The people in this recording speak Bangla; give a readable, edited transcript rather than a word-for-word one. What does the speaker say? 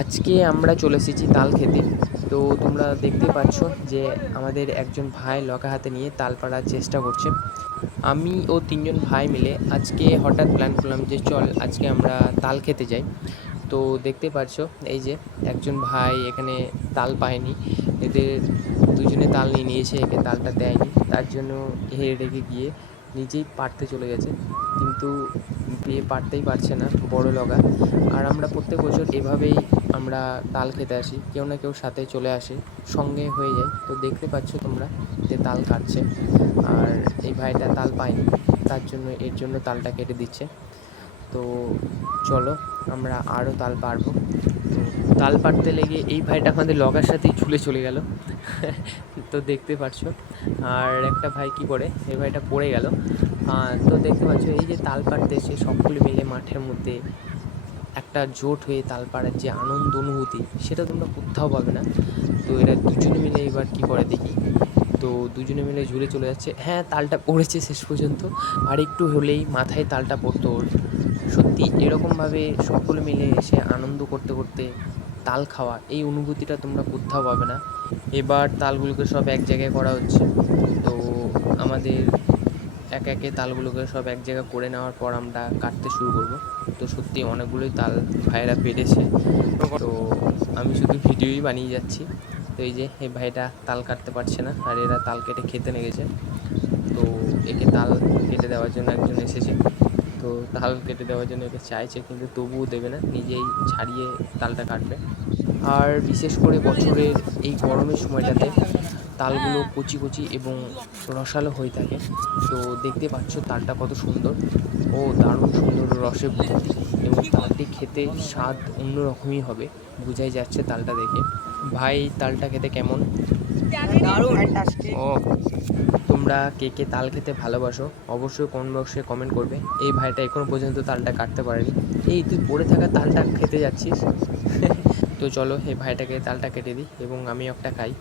আজকে আমরা চলে এসেছি তাল খেতে। তো তোমরা দেখতেই পাচ্ছ যে আমাদের একজন ভাই লগা হাতে নিয়ে তাল পাড়ার চেষ্টা করছে। আমি ও ৩ জন ভাই মিলে আজকে হঠাৎ প্ল্যান করলাম যে চল আজকে আমরা তাল খেতে যাই। তো দেখতে পাচ্ছ এই যে একজন ভাই এখানে তাল পায়নি, এদের দুজনে তাল নিয়ে নিয়েছে, একে তালটা দেয়নি, তার জন্য এ রেগে গিয়ে নিজেই পাড়তে চলে গেছে, কিন্তু এ পাড়তেই পারছে না, বড় লগা। আর আমরা প্রত্যেক বছর এভাবেই আমরা তাল খেতে আসি, কেউ না কেউ সাথে চলে আসে, সঙ্গে হয়ে যায়। তো দেখতে পাচ্ছ তোমরা যে তাল কাটছে, আর এই ভাইটা তাল পায়নি, তার জন্য এর জন্য তালটা কেটে দিচ্ছে। তো চলো আমরা আরও তাল পারবো। তো তাল পাড়তে লেগে এই ভাইটা আমাদের লগার সাথেই ঝুলে চলে গেল। তো দেখতে পাচ্ছ। আর একটা ভাই কি করে, এই ভাইটা পড়ে গেল। তো দেখতে পাচ্ছ এই যে তাল পাড়তে এসে সকলে মিলে মাঠের মধ্যে একটা জোট হয়ে তাল পাড়ার যে আনন্দ অনুভূতি, সেটা তোমরা কোথাও পাবে না। তো এরা দুজনে মিলে এবার কি করে দেখি। তো দুজনে মিলে ঝুলে চলে যাচ্ছে, হ্যাঁ তালটা পড়েছে শেষ পর্যন্ত, আর একটু হলেই মাথায় তালটা পড়তো ওর। সত্যি এরকমভাবে সকলে মিলে এসে আনন্দ করতে করতে তাল খাওয়া, এই অনুভূতিটা তোমরা কোথাও পাবে না। এবার তালগুলোকে সব এক জায়গায় করা হচ্ছে। তো আমাদের একে একে তালগুলোকে সব এক জায়গায় করে নেওয়ার পর আমরা কাটতে শুরু করব। তো সত্যি অনেকগুলোই তাল ভাইয়েরা পেরেছে। তো আমি শুধু ভিডিওই বানিয়ে যাচ্ছি। তো এই যে এই ভাইটা তাল কাটতে পারছে না, আর এরা তাল কেটে খেতে লেগেছে। তো একে তাল কেটে দেওয়ার জন্য একজন এসেছে। তো তাল কেটে দেওয়ার জন্য একে চাইছে, কিন্তু তবুও দেবে না, নিজেই ছাড়িয়ে তালটা কাটবে। আর বিশেষ করে বছরের এই গরমের সময়টাতে তালগুলো কচি কচি এবং রসালো হয়ে থাকে। তো দেখতে পাচ্ছ তালটা কত সুন্দর, ও দারুণ সুন্দর রসে ভর্তি, এবং তালটি খেতে স্বাদ অন্যরকমই হবে, বোঝাই যাচ্ছে তালটা দেখে। ভাই তালটা খেতে কেমন? ও, তোমরা কে কে তাল খেতে ভালোবাসো অবশ্যই কমেন্ট বক্সে কমেন্ট করবে। এই ভাইটা এখনও পর্যন্ত তালটা কাটতে পারেনি। এই তুই পড়ে থাকা তালটা খেতে যাচ্ছিস? তো চলো এই ভাইটাকে তালটা কেটে দিই এবং আমিও একটা খাই।